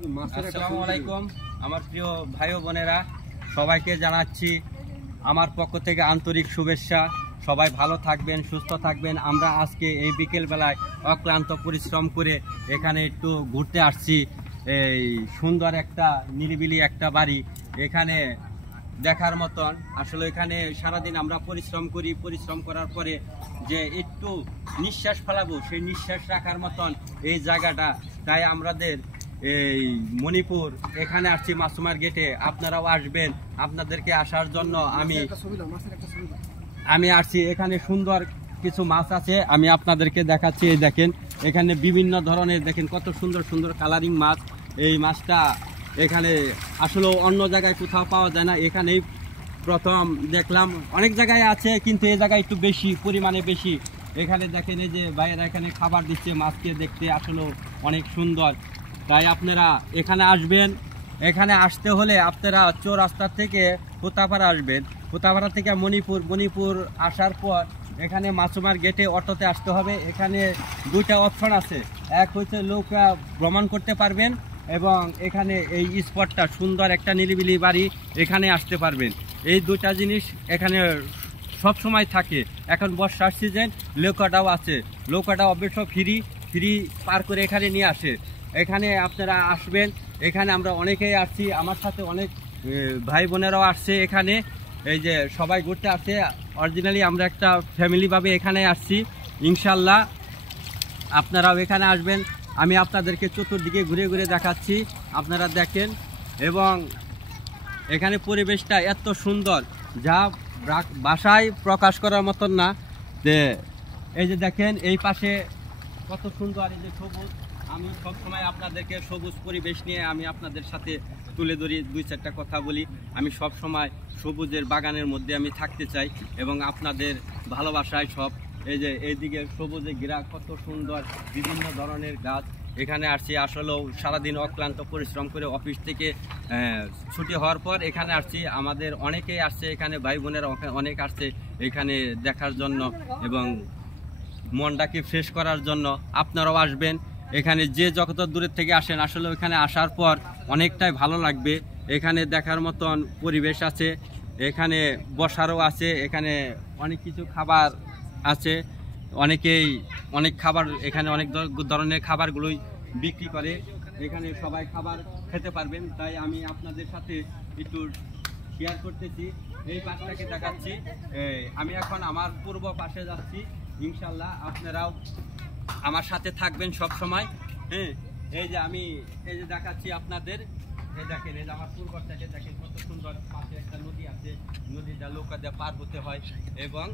আসসালামু আলাইকুম আমার প্রিয় ভাই ও বোনেরা, সবাইকে জানাচ্ছি আমার পক্ষ থেকে আন্তরিক শুভেচ্ছা। সবাই ভালো থাকবেন, সুস্থ থাকবেন। আমরা আজকে এই বিকেলবেলায় অক্লান্ত পরিশ্রম করে এখানে একটু ঘুরতে আসছি। এই সুন্দর একটা নিরিবিলি একটা বাড়ি এখানে দেখার মতন। আসলে এখানে সারাদিন আমরা পরিশ্রম করি, পরিশ্রম করার পরে যে একটু নিঃশ্বাস ফেলাবো, সেই নিঃশ্বাস রাখার মতন এই জায়গাটা। তাই আমাদের এই মণিপুর এখানে আসছি মাসুমার গেটে। আপনারাও আসবেন, আপনাদেরকে আসার জন্য আমি আসছি। এখানে সুন্দর কিছু মাছ আছে, আমি আপনাদেরকে দেখাচ্ছি। এই দেখেন, এখানে বিভিন্ন ধরনের, দেখেন কত সুন্দর সুন্দর কালারিং মাছ। এই মাছটা এখানে আসলে অন্য জায়গায় কোথাও পাওয়া যায় না, এখানেই প্রথম দেখলাম। অনেক জায়গায় আছে কিন্তু এই জায়গায় একটু বেশি পরিমাণে বেশি। এখানে দেখেন এই যে ভাইয়েরা এখানে খাবার দিচ্ছে মাছকে, দেখতে আসলে অনেক সুন্দর। তাই আপনারা এখানে আসবেন। এখানে আসতে হলে আপনারা চৌরাস্তা থেকে কোতাপাড়া আসবেন, কোতাপাড়া থেকে মণিপুর আসার পর এখানে মাসুমার গেটে অটোতে আসতে হবে। এখানে দুইটা অপশন আছে, এক হচ্ছে নৌকা ভ্রমণ করতে পারবেন এবং এখানে এই স্পটটা সুন্দর একটা নিরিবিলি বাড়ি, এখানে আসতে পারবেন। এই দুটা জিনিস এখানে সব সময় থাকে। এখন বর্ষার সিজন, নৌকাটাও আছে, নৌকাটা অবশ্য ফ্রি পার করে এখানে নিয়ে আসে। এখানে আপনারা আসবেন। এখানে আমরা অনেকেই আসছি, আমার সাথে অনেক ভাই বোনেরাও আসছে এখানে। এই যে সবাই ঘুরতে আসছে। অরিজিনালি আমরা একটা ফ্যামিলিভাবে এখানে আসছি। ইনশাল্লাহ আপনারাও এখানে আসবেন। আমি আপনাদেরকে চতুর্দিকে ঘুরে ঘুরে দেখাচ্ছি, আপনারা দেখেন। এবং এখানে পরিবেশটা এত সুন্দর যা ভাষায় প্রকাশ করার মতন না। যে এই যে দেখেন এই পাশে কত সুন্দর, এই যে সবুজ। আমি সবসময় আপনাদেরকে সবুজ পরিবেশ নিয়ে আমি আপনাদের সাথে তুলে ধরি, দুই চারটা কথা বলি। আমি সব সময় সবুজের বাগানের মধ্যে আমি থাকতে চাই এবং আপনাদের ভালোবাসায় সব। এই যে এইদিকে সবুজে ঘেরা কত সুন্দর বিভিন্ন ধরনের গাছ। এখানে আসছি আসলেও সারাদিন অক্লান্ত পরিশ্রম করে অফিস থেকে ছুটি হওয়ার পর এখানে আসছি। আমাদের অনেকেই আসছে এখানে, ভাই বোনেরা অনেক আসছে এখানে দেখার জন্য এবং মনটাকে ফ্রেশ করার জন্য। আপনারাও আসবেন। এখানে যে যত দূরের থেকে আসেন, আসলে এখানে আসার পর অনেকটাই ভালো লাগবে। এখানে দেখার মতন পরিবেশ আছে, এখানে বসারও আছে, এখানে অনেক কিছু খাবার আছে। অনেকেই অনেক খাবার, এখানে অনেক ধরনের খাবারগুলোই বিক্রি করে। এখানে সবাই খাবার খেতে পারবেন। তাই আমি আপনাদের সাথে একটু শেয়ার করতেছি। এই পাশটাকে দেখাচ্ছি। আমি এখন আমার পূর্ব পাশে যাচ্ছি। ইনশাল্লাহ আপনারাও আমার সাথে থাকবেন সব সময়। হ্যাঁ, এই যে আমি এই যে দেখাচ্ছি আপনাদের। এই দেখেন, এই যে আমার পূর্বটাকে দেখেন কত সুন্দর। পাশে একটা নদী আছে, নদীটা নৌকা দিয়ে পার হতে হয় এবং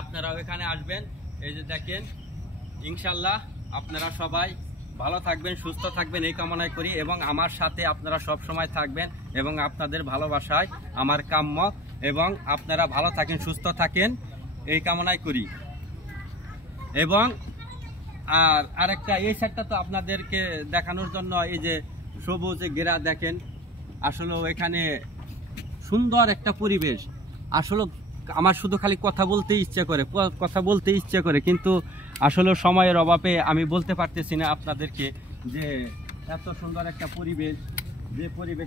আপনারাও এখানে আসবেন। এই যে দেখেন, ইনশাল্লাহ আপনারা সবাই ভালো থাকবেন, সুস্থ থাকবেন এই কামনাই করি এবং আমার সাথে আপনারা সব সময় থাকবেন এবং আপনাদের ভালোবাসায় আমার কাম্য এবং আপনারা ভালো থাকেন, সুস্থ থাকেন এই কামনাই করি। এবং আরেকটা এই সাইডটা তো আপনাদেরকে দেখানোর জন্য, এই যে সবুজ ঘেরা দেখেন। আসলে এখানে সুন্দর একটা পরিবেশ। আসলে আমার শুধু খালি কথা বলতে ইচ্ছে করে কিন্তু আসলে সময়ের অভাবে আমি বলতে পারতেছি না আপনাদেরকে যে এত সুন্দর একটা পরিবেশ, যে পরিবেশ